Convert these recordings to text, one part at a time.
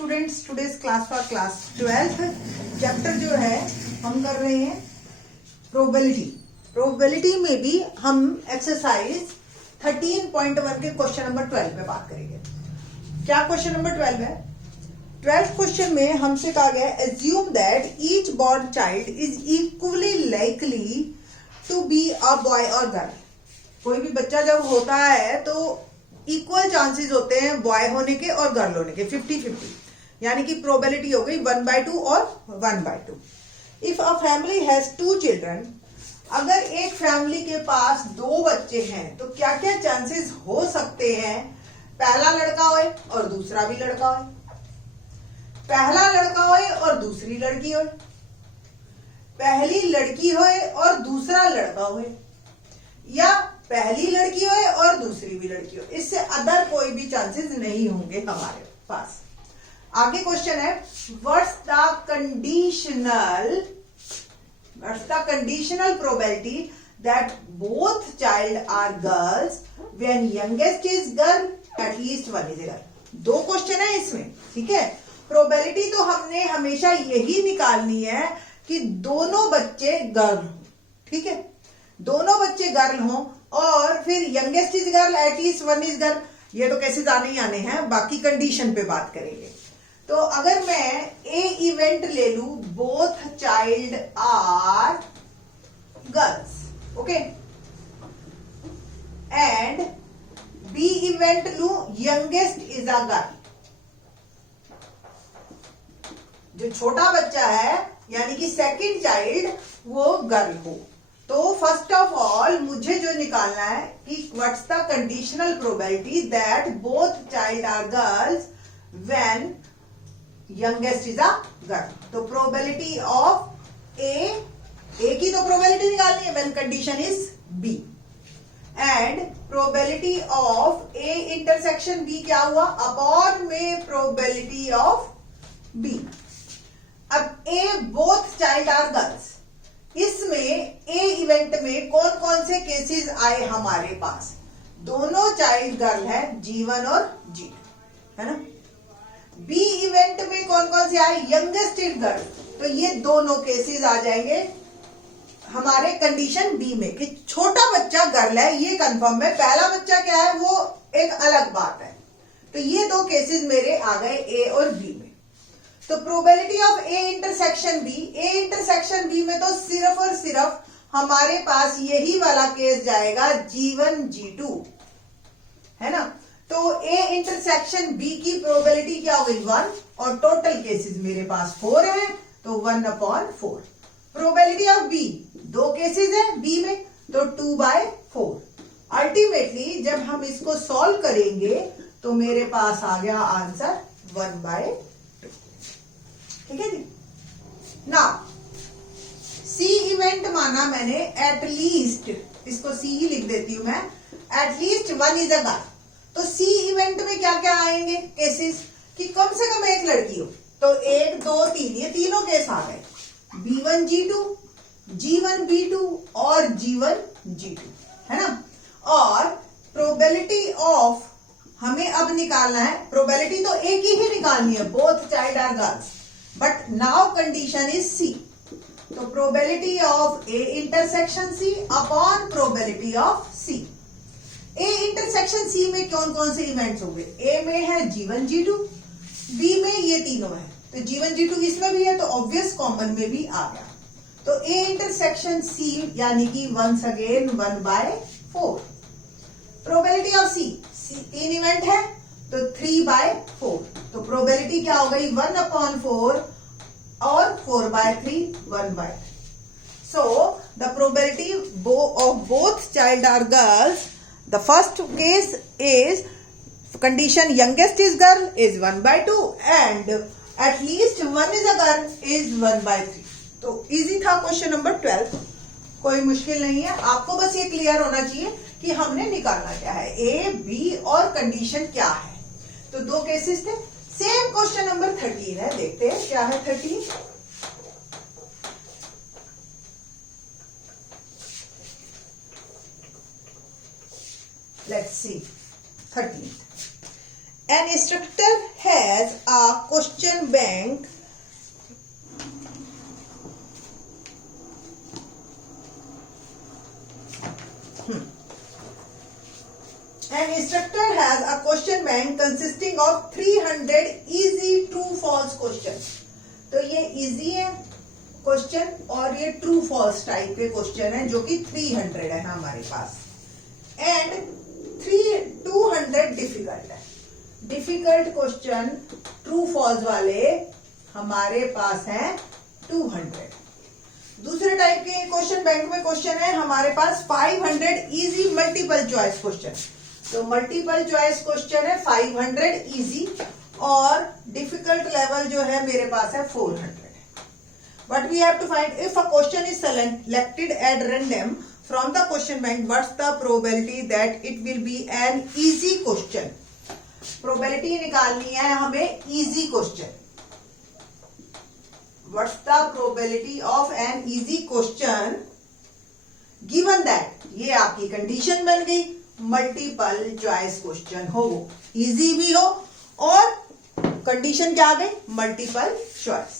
Students, today's class for class 12th chapter जो है हम कर रहे हैं प्रोबेबिलिटी। प्रोबेबिलिटी में भी हम एक्सरसाइज 13.1 के क्वेश्चन नंबर 12 पे बात करेंगे। क्या क्वेश्चन नंबर 12 है? 12th क्वेश्चन में हमसे कहा गया assume that each born child is equally likely to be a boy और गर्ल। कोई भी बच्चा जब होता है तो इक्वल चांसेस होते हैं बॉय होने के और गर्ल होने के, 50-50, यानी कि प्रोबेबिलिटी हो गई 1/2 और 1/2। If a family has 2 children, अगर एक फैमिली के पास 2 बच्चे हैं तो क्या क्या चांसेस हो सकते हैं? पहला लड़का होए और दूसरा भी लड़का होए, पहला लड़का होए और दूसरी लड़की होए, पहली लड़की होए और दूसरा लड़का होए, या पहली लड़की होए और दूसरी भी लड़की हो। इससे अदर कोई भी चांसेस नहीं होंगे हमारे पास। आगे क्वेश्चन है what's the conditional probability that both child are girls when youngest is girl at least one is a girl. 2 question है इसमें, ठीक है। प्रोबेबिलिटी तो हमने हमेशा यही निकालनी है कि दोनों बच्चे गर्ल हो, ठीक है, दोनों बच्चे गर्ल हों और फिर youngest is girl at least one is girl. ये तो कैसे आने हैं, बाकी कंडीशन पे बात करेंगे। तो अगर मैं ए इवेंट ले लू both child are girls, okay, and B event लू यंगेस्ट इज अ गर्ल, जो छोटा बच्चा है यानी कि सेकंड चाइल्ड वो गर्ल हो, तो फर्स्ट ऑफ ऑल मुझे जो निकालना है कि what's the conditional probability that both child are girls when youngest is a girl. तो प्रोबेबिलिटी ऑफ ए की तो प्रोबेबिलिटी निकालनी है when condition is B, and probability of A intersection B क्या हुआ अपॉन में प्रोबेबिलिटी ऑफ बी। अब A both child are girls, इसमें ए इवेंट में कौन कौन से केसेस आए हमारे पास? दोनों चाइल्ड गर्ल है, G1 और G2, है ना। बी इवेंट में कौन कौन से आए? यंगेस्ट इज गर्ल, तो ये दोनों केसेस आ जाएंगे हमारे कंडीशन बी में कि छोटा बच्चा गर्ल है, ये कंफर्म है, पहला बच्चा क्या है वो एक अलग बात है। तो ये 2 केसेस मेरे आ गए ए और बी में। तो probability of A intersection B में तो सिर्फ और सिर्फ हमारे पास यही वाला केस जाएगा G1 G2, है ना। तो ए इंटरसेक्शन बी की प्रोबेबिलिटी क्या हो गई 1, और टोटल केसेस मेरे पास 4 हैं, तो 1/4। प्रोबेबिलिटी ऑफ बी 2 केसेस है बी में, तो 2/4। अल्टीमेटली जब हम इसको सॉल्व करेंगे तो मेरे पास आ गया आंसर 1/2, ठीक है जी। ना सी इवेंट माना मैंने एटलीस्ट, इसको सी ही लिख देती हूं मैं, एटलीस्ट 1 इज अ गर्ल। तो सी इवेंट में क्या क्या आएंगे केसेस कि कम से कम एक लड़की हो, तो 1 2 3 ये तीनों केस आ गए, B1 G2, G1 B2 और G1 G2, है ना। और प्रोबेबिलिटी ऑफ हमें अब निकालना है, प्रोबेबिलिटी तो एक ही निकालनी है, both child are girls, but now condition is C. तो probability of A intersection C upon probability of C. A intersection C में कौन कौन से इवेंट्स होंगे? ए में है G1 G2, बी में ये तीनों है, तो G1 G2 इसमें भी है, तो ऑब्वियस कॉमन में भी आ गया। तो ए इंटरसेक्शन सी यानी कि once again 1/4। Probability of C 3 event है तो 3/4, तो प्रोबेबिलिटी क्या हो गई 1/4 और 4/3 1/3। So the probability of both child are girls, the first case is condition youngest is girl is 1/2 and at least 1 is a girl is 1/3। तो easy था question number 12, कोई मुश्किल नहीं है। आपको बस ये क्लियर होना चाहिए कि हमने निकालना क्या है, ए बी और कंडीशन क्या है। तो 2 केसेस थे। सेम क्वेश्चन नंबर 13 है, देखते हैं क्या है 13। Let's see 13। An instructor has a question bank An instructor has a question bank consisting of 300 easy true false questions. तो ये easy है क्वेश्चन और ये ट्रू फॉल्स टाइप के क्वेश्चन है जो कि 300 है हमारे पास एंड 200 डिफिकल्ट है. डिफिकल्ट क्वेश्चन ट्रू फॉल्स वाले हमारे पास हैं 200. दूसरे टाइप के क्वेश्चन बैंक में क्वेश्चन है हमारे पास 500 इजी मल्टीपल चॉइस क्वेश्चन. तो मल्टीपल चॉइस क्वेश्चन है 500 इजी और डिफिकल्ट लेवल जो है मेरे पास है 400. But we have to find if a question is selected at random from the question bank, what's the probability that it will be an easy question? Probability निकालनी है हमें easy question. What's the probability of an easy question? Given that ये आपकी condition बन गई multiple choice question हो, easy भी हो और कंडीशन क्या आ गई मल्टीपल चॉइस.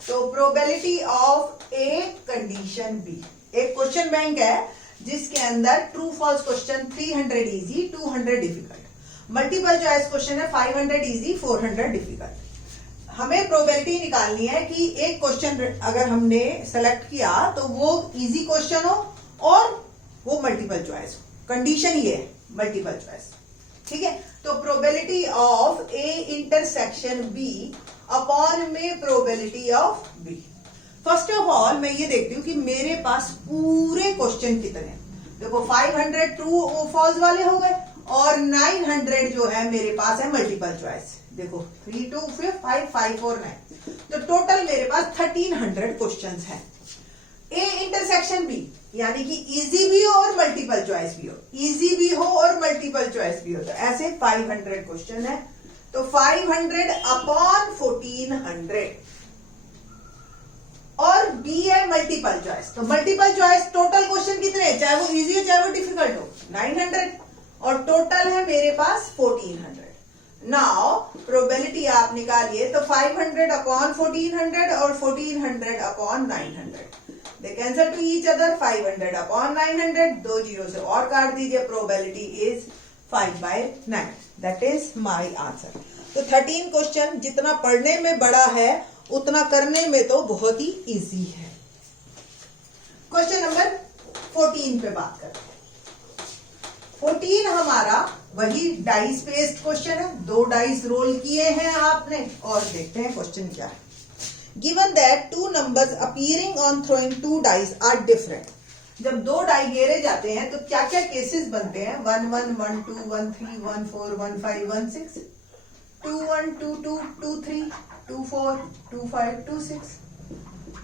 तो probability of A condition B. एक क्वेश्चन बैंक है जिसके अंदर true false question 300 easy 200 difficult, multiple choice question है 500 इजी 400 डिफिकल्ट. हमें प्रोबेबिलिटी निकालनी है कि एक क्वेश्चन अगर हमने सेलेक्ट किया तो वो इजी क्वेश्चन हो और वो मल्टीपल चॉइस हो. कंडीशन ये है मल्टीपल चॉइस. ठीक है. तो probability of A intersection B upon में probability of B. First of all मैं ये देखती हूँ कि मेरे पास पूरे क्वेश्चन कितने. देखो 500 ट्रू फॉल्स वाले हो गए और 900 जो है मेरे पास है मल्टीपल चॉइस. देखो 3 2 5 5 4 9. तो टोटल मेरे पास 1300 क्वेश्चंस हैं. ए इंटरसेक्शन बी यानी कि इजी भी हो और मल्टीपल चॉइस भी हो, इजी भी हो और मल्टीपल चॉइस भी हो. तो ऐसे 500 क्वेश्चन है. तो 500 अपॉन 1400 और बी है मल्टीपल चॉइस. तो मल्टीपल चॉइस टोटल क्वेश्चन कितने हैं चाहे वो इजी हो चाहे वो डिफिकल्ट हो 900 और टोटल है मेरे पास 1400. नाउ प्रोबेबिलिटी आप निकालिए तो 500 अपॉन 1400 और 1400 अपॉन 900 दे cancel two each other. 500 upon 900 दो जीरो से और काट दीजिए. Probability is 5/9. That is my answer. तो 13 क्वेश्चन जितना पढ़ने में बड़ा है उतना करने में तो बहुत ही इजी है. क्वेश्चन नंबर 14 पे बात करते हैं. 14 हमारा वही डाइस बेस्ड क्वेश्चन है. 2 डाइस रोल किए हैं आपने और देखते हैं क्वेश्चन क्या है. Given that 2 numbers appearing on throwing 2 dice are different. जब 2 डाई घेरे जाते हैं तो क्या क्या केसेस बनते हैं. 1 1 1 2 1 3 1 4 1 5 1 6 2 1 2 2 2 3 2 4 2 5 2 6.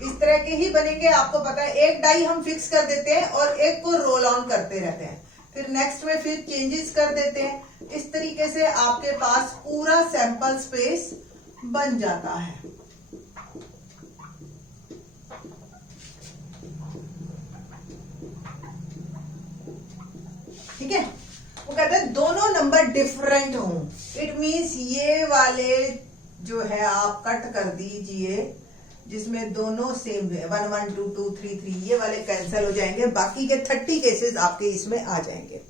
इस तरह के ही बनेंगे. आपको पता है एक डाई हम फिक्स कर देते हैं और एक को रोल ऑन करते रहते हैं, फिर नेक्स्ट में फिर चेंजेस कर देते हैं. इस तरीके से आपके पास पूरा सैंपल स्पेस बन जाता है. ठीक है. वो कहते हैं दोनों नंबर डिफरेंट हो. इट मींस ये वाले जो है आप कट कर दीजिए जिसमें दोनों सेम है 1 1 2 2 3 3 ये वाले कैंसिल हो जाएंगे. बाकी के 30 केसेस आपके इसमें आ जाएंगे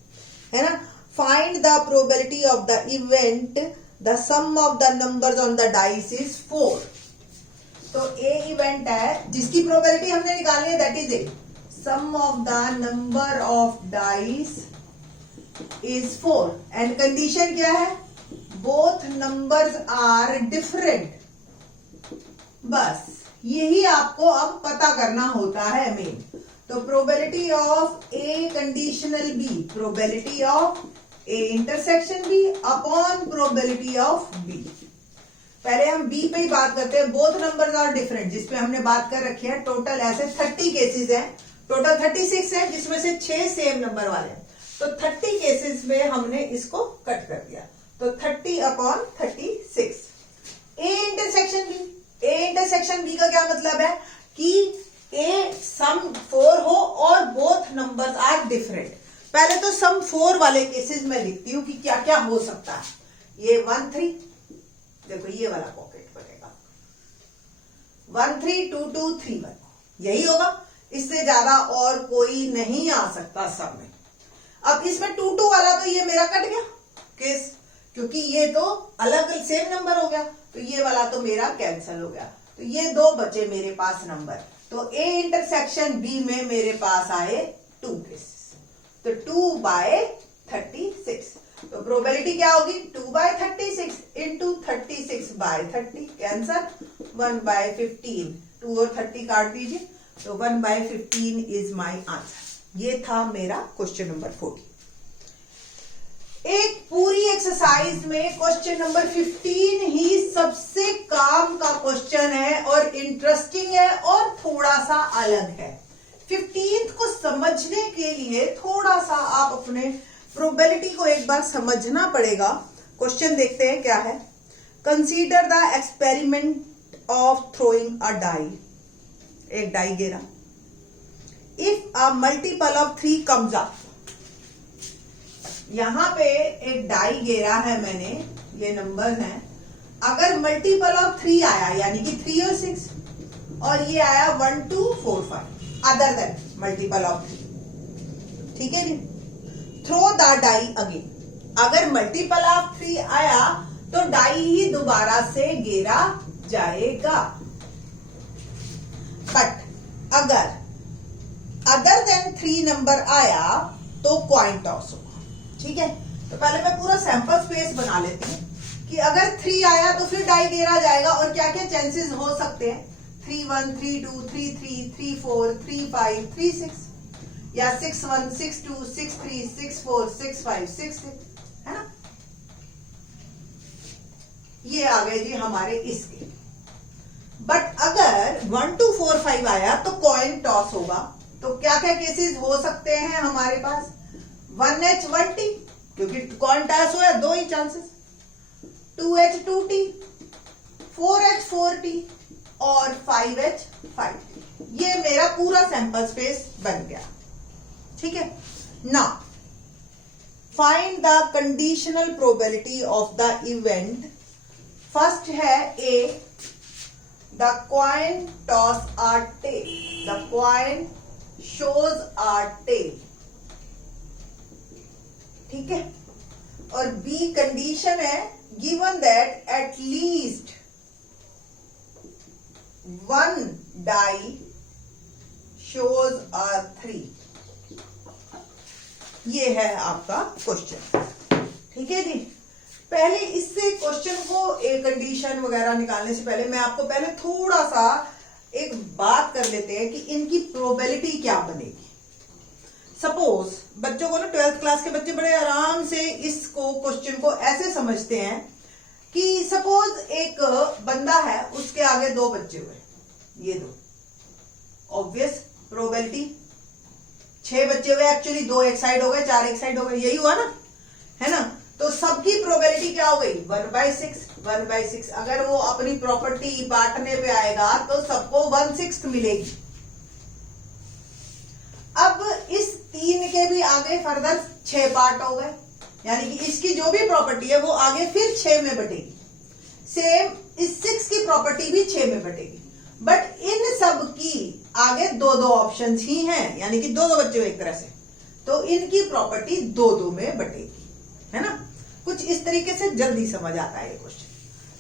है ना. Find the probability of the event the sum of the numbers on the dice is 4. तो ए इवेंट है जिसकी प्रोबेबिलिटी हमने निकालनी है that is A. Sum of the number of dice is 4 and condition क्या है both numbers are different. बस यही आपको अब पता करना होता है मेन. तो probability of A conditional B, probability of A intersection B upon probability of B. पहले हम बी पे ही बात करते हैं. बोथ नंबर्स आर डिफरेंट जिसपे हमने बात कर रखी है. टोटल ऐसे 30 केसेस हैं. टोटल 36 है जिसमें से 6 सेम नंबर वाले हैं. तो 30 केसेस में हमने इसको कट कर दिया. तो 30 upon 36. A intersection B. A intersection B का क्या मतलब है कि ए सम 4 हो और बोथ नंबर्स आर डिफरेंट. पहले तो सम 4 वाले केसेस में लिखती हूं कि क्या क्या हो सकता है. ये 1 3, देखो ये वाला पॉकेट बनेगा 1 3 2 2 3 1, यही होगा। इससे ज्यादा और कोई नहीं आ सकता सब में। अब इसमें 2 2 वाला तो ये मेरा कट गया केस, क्योंकि ये तो अलग सेम नंबर हो गया, तो ये वाला तो मेरा कैंसिल हो गया। तो ये दो बचे मेरे पास नंबर। तो ए इंटरसेक्शन बी में मेरे पास आए 2 केसेस, तो 2/36। तो प्रोबेबिलिटी क्या होगी 2/36 इंटू 36/30 कैंसर 1/15, 2 और 30 काट दीजिए, तो 1/15 इज माई आंसर। ये था मेरा क्वेश्चन नंबर 40। एक पूरी एक्सरसाइज में क्वेश्चन नंबर 15 ही सबसे काम का क्वेश्चन है और इंटरेस्टिंग है और थोड़ा सा अलग है। 15th को समझने के लिए थोड़ा सा आप अपने प्रोबेबिलिटी को एक बार समझना पड़ेगा। क्वेश्चन देखते हैं क्या है। Consider the experiment of throwing a die, एक डाई गिरा। If a multiple of 3 comes up, यहां पे एक डाई गिरा है मैंने, ये नंबर है। अगर मल्टीपल ऑफ 3 आया यानी कि 3 और 6, और ये आया 1 2 4 5 अदर देन मल्टीपल ऑफ 3, ठीक है जी। थ्रो द डाई अगेन, अगर मल्टीपल ऑफ 3 आया तो डाई ही दोबारा से गिरा जाएगा। बट अगर अदर देन 3 नंबर आया तो कॉइन टॉस होगा, ठीक है। तो पहले मैं पूरा सैंपल स्पेस बना लेती हूँ कि अगर 3 आया तो फिर डाई गिरा जाएगा और क्या क्या चांसेस हो सकते हैं। 3 1 3 2 3 3 3 4 3 5 3 6, या 6 1 6 2 6 3 6 4 6 5 6 6, है ना। ये आ गए जी हमारे इसके। बट अगर 1 2 4 5 आया तो कॉइन टॉस होगा। तो क्या क्या केसेस हो सकते हैं हमारे पास। 1H 1T, क्योंकि कॉइन टॉस हुआ 2 ही chances. 2H 2T, 4H 4T और 5H 5T। ये मेरा पूरा सैंपल स्पेस बन गया, ठीक है ना। Find the conditional probability of the event. First है A, the coin toss are tail, the coin shows are tail, ठीक है। और बी कंडीशन है given that at least 1 die shows are 3। ये है आपका क्वेश्चन, ठीक है जी। पहले इससे क्वेश्चन को एक कंडीशन वगैरह निकालने से पहले मैं आपको पहले थोड़ा सा एक बात कर लेते हैं कि इनकी प्रोबेबिलिटी क्या बनेगी। सपोज बच्चों को ना 12th क्लास के बच्चे बड़े आराम से इसको क्वेश्चन को ऐसे समझते हैं कि सपोज एक बंदा है, उसके आगे 2 बच्चे हुए, ये 2, ऑब्वियस प्रोबेबिलिटी 6 बच्चे हुए, एक्चुअली 2 एक साइड हो गए, 4 एक साइड हो गए, यही हुआ ना, है ना। तो सबकी प्रोबेबिलिटी क्या हो गई 1/6, 1/6। अगर वो अपनी प्रॉपर्टी बांटने पे आएगा तो सबको 1/6 मिलेगी। अब इस 3 के भी आगे फर्दर 6 पार्ट हो गए, यानी कि इसकी जो भी प्रॉपर्टी है वो आगे फिर 6 में बटेगी। सेम इस 6 की प्रॉपर्टी भी 6 में बटेगी। बट इन सब की आगे 2-2 ऑप्शंस ही हैं, यानी कि 2-2 बच्चे एक तरह से, तो इनकी प्रॉपर्टी 2-2 में बटेगी, है ना। कुछ इस तरीके से जल्दी समझ आता है ये क्वेश्चन।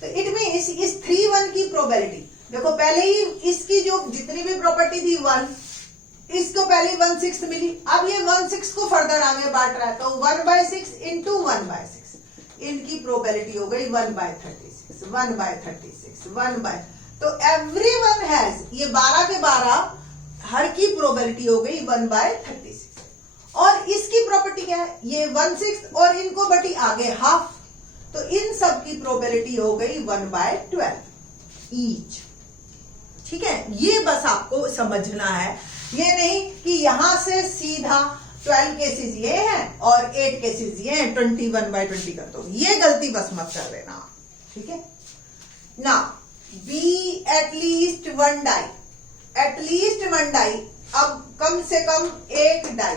तो इट मींस इस 3 1 की प्रोबेबिलिटी, देखो पहले ही इसकी जो जितनी भी प्रॉपर्टी थी 1, इसको पहले 1/6 मिली। अब ये 1/6 को फर्दर आगे बांट रहा है, तो 1/6 इंटू 1/6, इनकी प्रोबेबिलिटी हो गई 1/36, 1/36, 1/, तो एवरीवन हैज, ये 12 के 12 हर की प्रोबेबिलिटी हो गई 1/36। और इसकी प्रॉपर्टी क्या है, ये 1/6 और इनको बटी आगे हाफ, तो इन सब की प्रोबेबिलिटी हो गई 1/12 ईच, ठीक है। ये बस आपको समझना है, ये नहीं कि यहां से सीधा 12 केसेस ये हैं और 8 केसेस ये हैं, 21/20 कर दो, ये गलती बस मत कर देना, ठीक है ना। B at least 1 die, at least 1 die, अब कम से कम 1 डाई,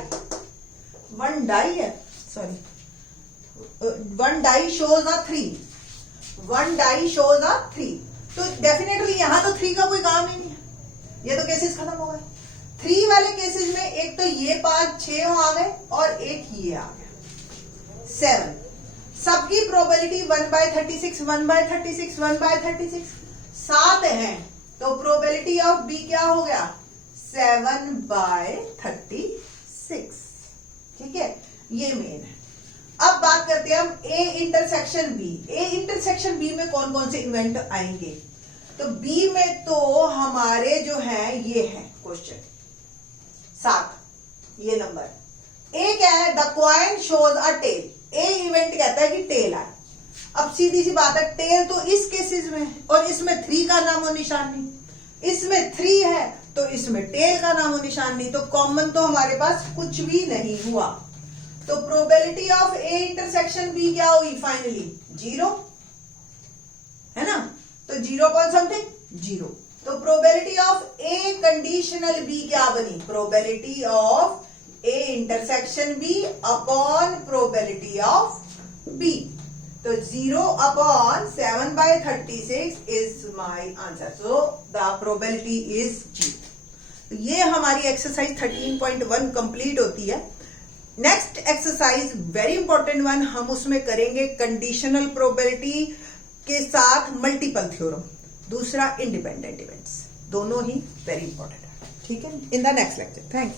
1 डाई है, sorry 1 die shows a 3, 1 die shows a 3, तो डेफिनेटली यहां तो 3 का कोई काम ही नहीं है, ये तो केसेस खत्म हो गए। 3 वाले केसेस में एक तो ये 5 6 आ गए और एक ये आ गया 7। सबकी प्रोबेबिलिटी 1/36 1/36 1/36 7 है, तो प्रोबेबिलिटी ऑफ बी क्या हो गया 7/36। ठीक है, ये मेन है। अब बात करते हैं हम A intersection B. A intersection B में कौन कौन से इवेंट आएंगे, तो बी में तो हमारे जो है ये है क्वेश्चन 7, ये नंबर। ए क्या है, the coin shows a tail. A event कहता है कि टेल आए। अब सीधी सी बात है, टेल तो इस केसेस में है और इसमें 3 का नामो निशान नहीं, इसमें 3 है तो इसमें टेल का नामो निशान नहीं, तो कॉमन तो हमारे पास कुछ भी नहीं हुआ। तो probability of A intersection B क्या हुई फाइनली 0, है ना, तो 0 अपॉन समथिंग 0। तो probability of A conditional B क्या बनी, probability of A intersection B upon probability of B, तो 0 upon 7/36 is my answer, so the probability is 0। ये हमारी एक्सरसाइज 13.1 कंप्लीट होती है। Next exercise very important one, हम उसमें करेंगे कंडीशनल प्रोबेबिलिटी के साथ मल्टीपल थ्योरम, दूसरा इंडिपेंडेंट इवेंट्स, दोनों ही वेरी इंपॉर्टेंट है। ठीक है, in the next lecture. Thanks.